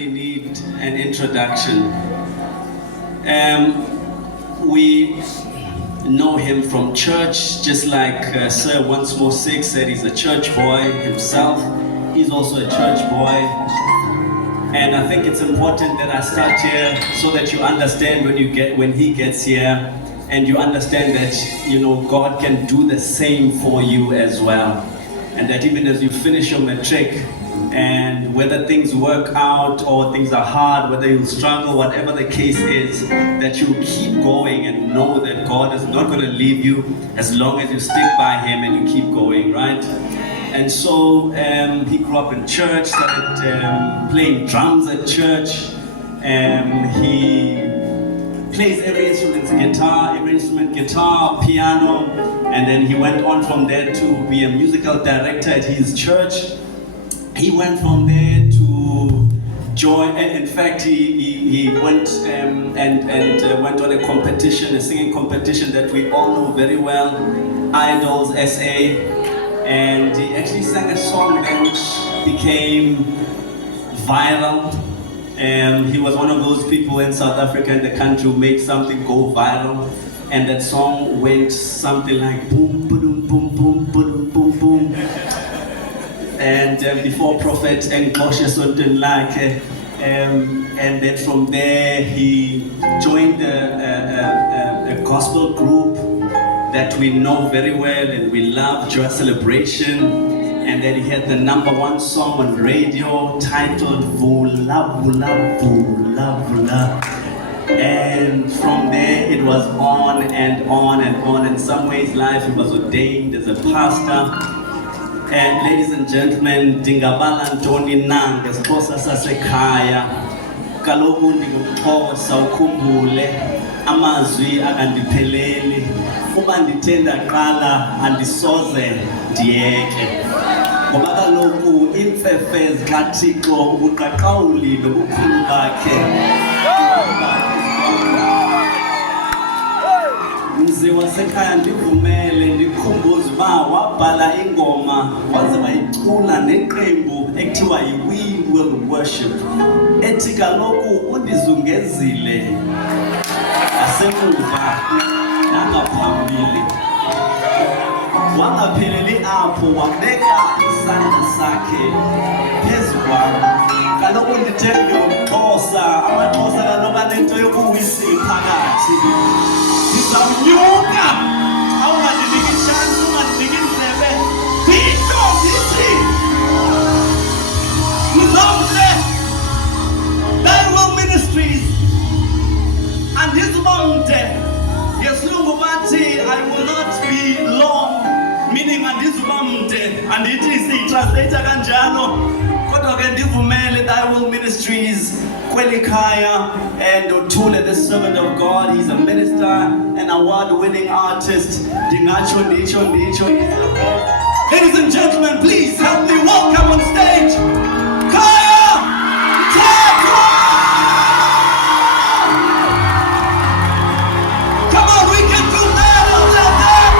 really need an introduction. We know him from church, just like Sir Once More Six said, he's a church boy himself. He's also a church boy. And I think it's important that I start here so that you understand when he gets here, and you understand that, you know, God can do the same for you as well. And that even as you finish your matric, and whether things work out or things are hard, whether you struggle, whatever the case is, that you keep going and know that God is not going to leave you as long as you stick by him and you keep going, right? And so he grew up in church, started playing drums at church. He plays every instrument, guitar, piano, and then he went on from there to be a musical director at his church. He went from there to join, and in fact he went and went on a competition, a singing competition that we all know very well, Idols SA, and he actually sang a song there which became viral. He was one of those people in South Africa, in the country, who made something go viral, and that song went something like boom, boom, boom, boom, boom, boom, boom. And before Prophet and Gosha something like, and then from there he joined a gospel group that we know very well and we love, Joy Celebration. And then he had the #1 song on radio titled Vula Vula Vula Vula. And from there it was on and on and on. In some ways life, he was ordained as a pastor. And ladies and gentlemen, Dingabala Ntoni Nang, esposa sasekhaya. Kaloku ndikuxhosa ukhumbule amazwi akandipheleli. Uba ndithe ndaqala andisoze ndiyeke. Ngoba kaloku iimfefe zikaThixo ubuqaqawuli nobukhulu bakhe. Mzi wasekhaya ndivumele ndikhumbuze uba wabhala ingoma waze wayicula neqembu ekuthiwa yi-We Will Worship, ethi kaloku undizungezile ngasemuva nangaphambili. Wangapheleli apho, wabeka isandla sakhe phezu kwam. Kaloku ndithe ngomXhosa, amaXhosa kaloku anento yokuwisa phakathi. Ndizawunyuka awungandinika ishansi, ungandinika indlebe, nditsho ndithi mzomhle Thy Will Ministries andizuba mde. Ngesilungu bathi I will not be long, meaning andizuba mde, andithi siyitranslate kanjalo. Kodwa ke ndivumele Thy Will Ministries kweli khaya, and Othule, the servant of God, he's a minister, an award-winning artist. Ndingatsho nditsho nditsho. Ladies and gentlemen, please help me welcome on stage Khaya Mthethwa. Come on, we can do better than that.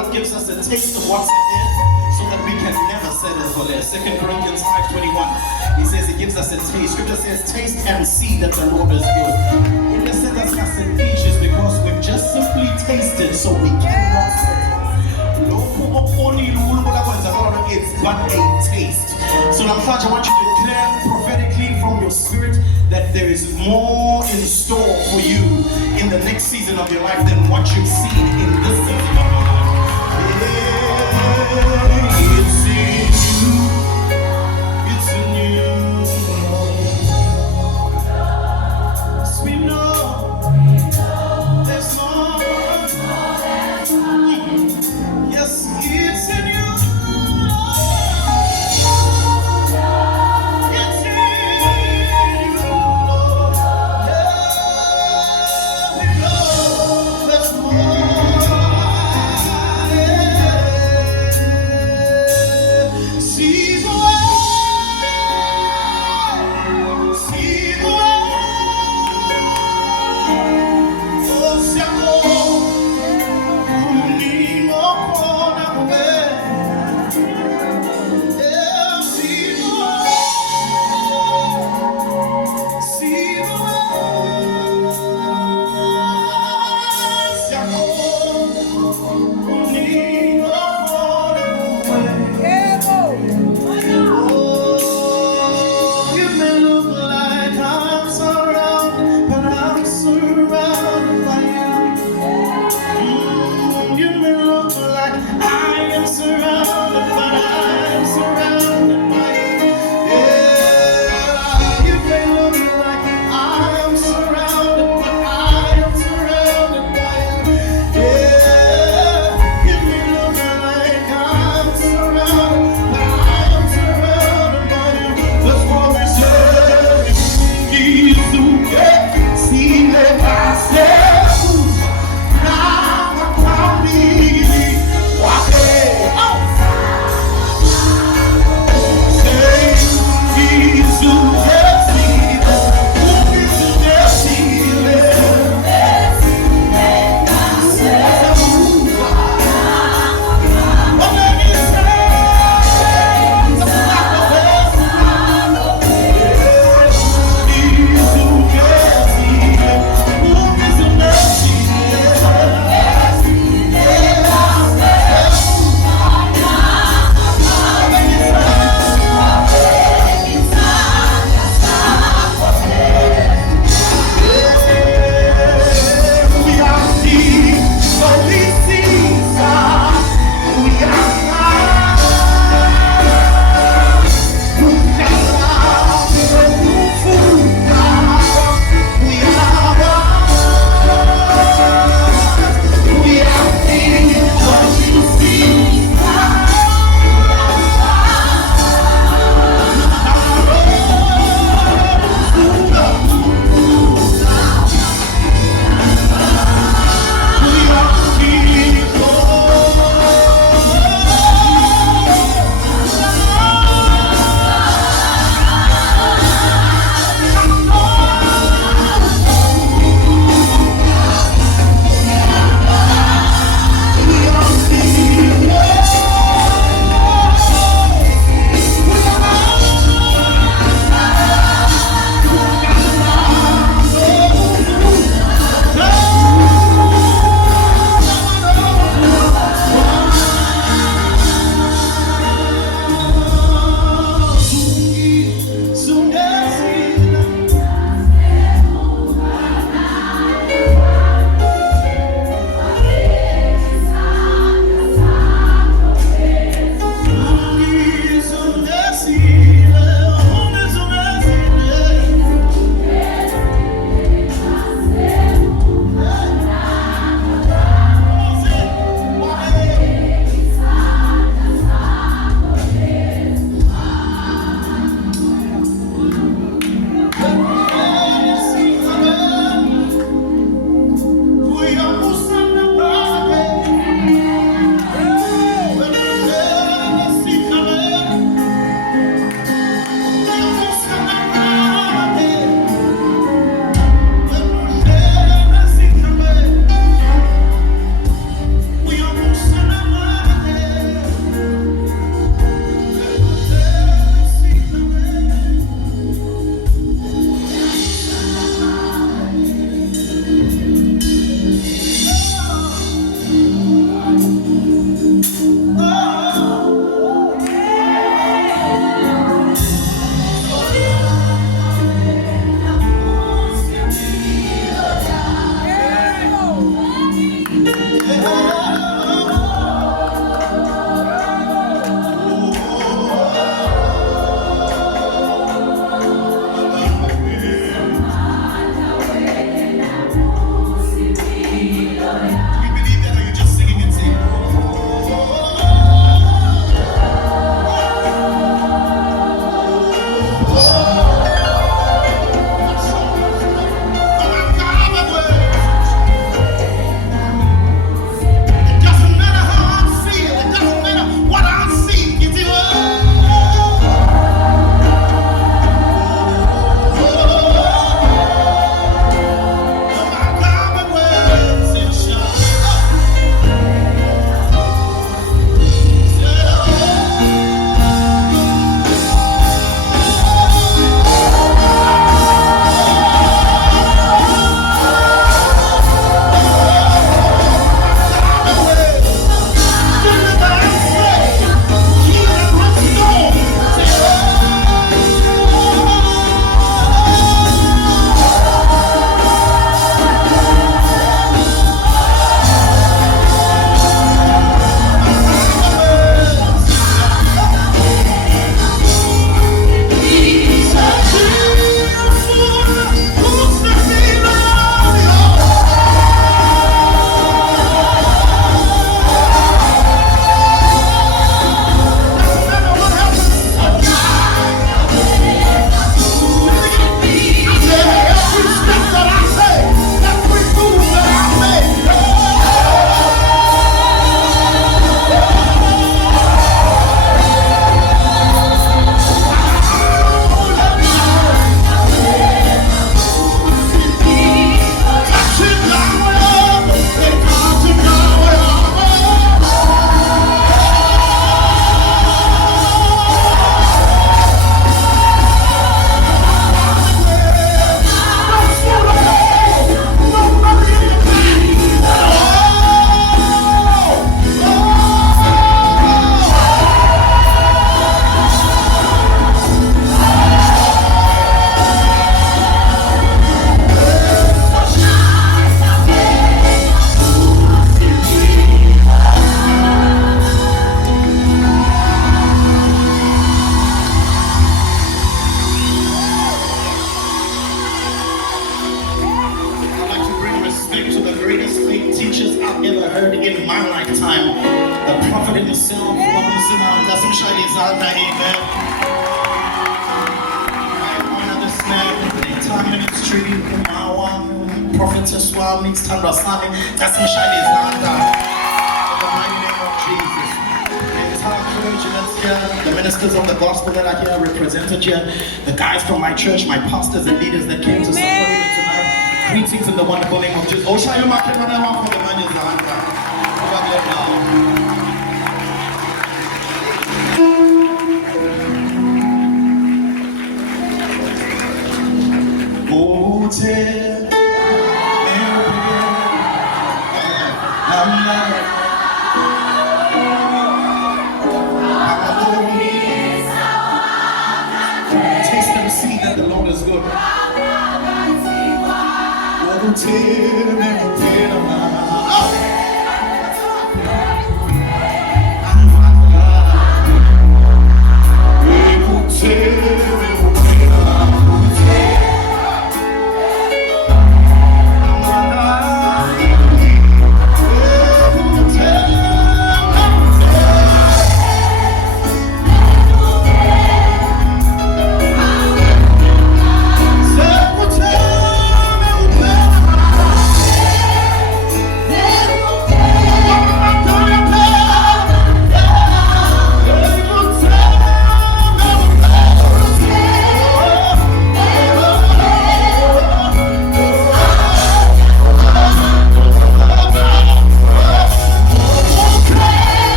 God gives us a taste of what's ahead so that we can never settle for less. 2 Corinthians 5:21. He says he gives us a taste. Scripture says, taste and see that the Lord is good. It just says that's not speeches because we've just simply tasted, so we cannot settle. It's but a taste. So now, Father, I want you to declare prophetically from your spirit that there is more in store for you in the next season of your life than what you've seen in this season of your life. It's in you. It's in you. Yes, we know there's more. Yes, it's in you. Let's move. The ministers of the gospel that are here represented here, the guys from my church, my pastors and leaders that came to support me tonight. Greetings in the wonderful name of Jesus. Oh, shall you mark it when I walk for the man is taste and see that the Lord is good.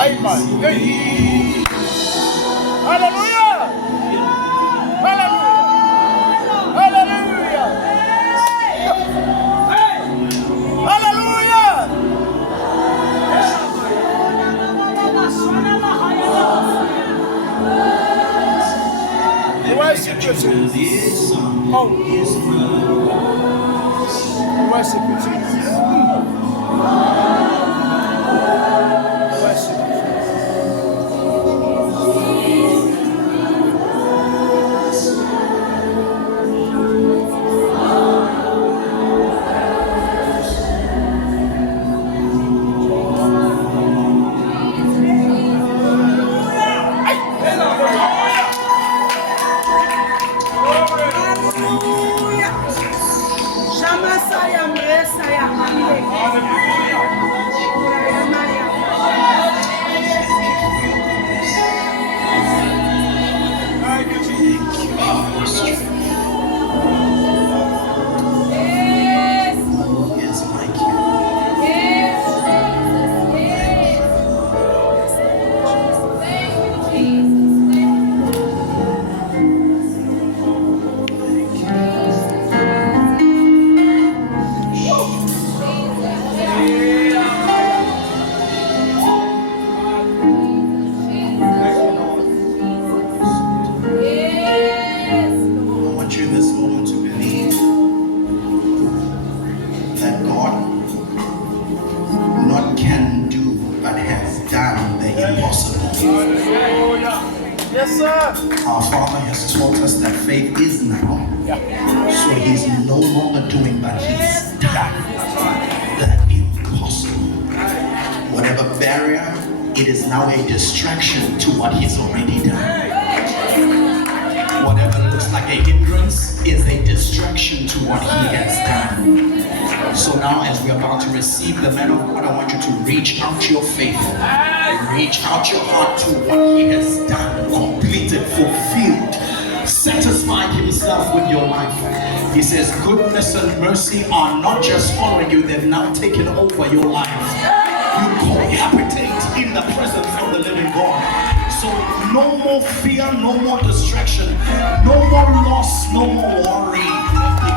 Amen. Hey. Hallelujah. Hallelujah. Hallelujah. Hallelujah. Worship you, Jesus. Oh, worship you, Jesus. Worship you. Yes, sir. Our Father has taught us that faith is now. So He's no longer doing, but He's done the impossible. Whatever barrier, it is now a distraction to what He's already done. Whatever looks like a hindrance is a distraction to what He has done. So now, as we're about to receive the man of God, I want you to reach out your faith. Reach out your heart to what He has done, completed, fulfilled, satisfied Himself with your life. He says goodness and mercy are not just following you, they've now taken over your life. You cohabitate in the presence of the living God. So no more fear, no more distraction, no more loss, no more worry.